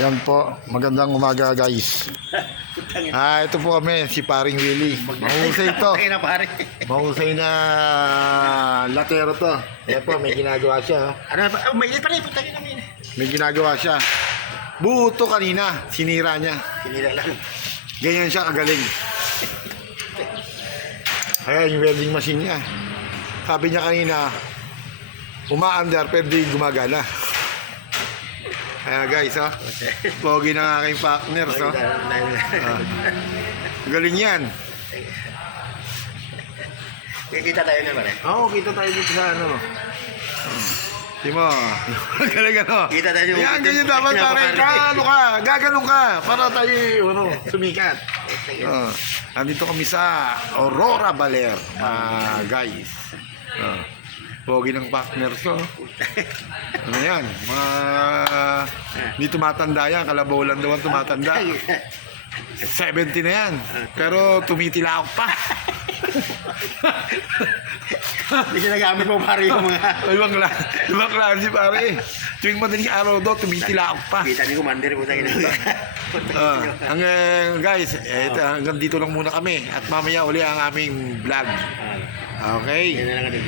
Yan po, magandang umaga guys. Ito po kami, si Paring Willie. Mahusay ito. Tangina pare. Mahusay na latero to. Yan po, may ginagawa siya. Ano ba? Oh, may pare, putangin namin. May ginagawa siya. Buo to kanina, sinira niya. Hinila lang. Ganyan siya kagaling. Ayan yung welding machine niya. Sabi niya kanina, uma-under pero di gumagana. Ayan guys, oh. Pogi ng aking partner, so. Galing yan. Kikita tayo na pare. Oo, kita tayo dito sa ano. Di mo. Galing ano. Kita tayo. Yan, ganyan dapat pare. Ano ka, gaganong ka. Para tayo, ano, sumikat. Nandito kami sa Aurora Baler, guys. Pogi ng partner, so. Ano yan? Hindi tumatanda yan. Kalabaw lang daw ang tumatanda. 70 na yan. Pero tumitilawak pa. Hindi sinagamit mo pare yung mga... Ibang klase pare. Tuwing madaling araw daw, tumitilawak pa. Kita ni Commander, putangin namin. Guys, hanggang dito lang muna kami. At mamaya uli ang aming vlog. Okay? Yan na lang.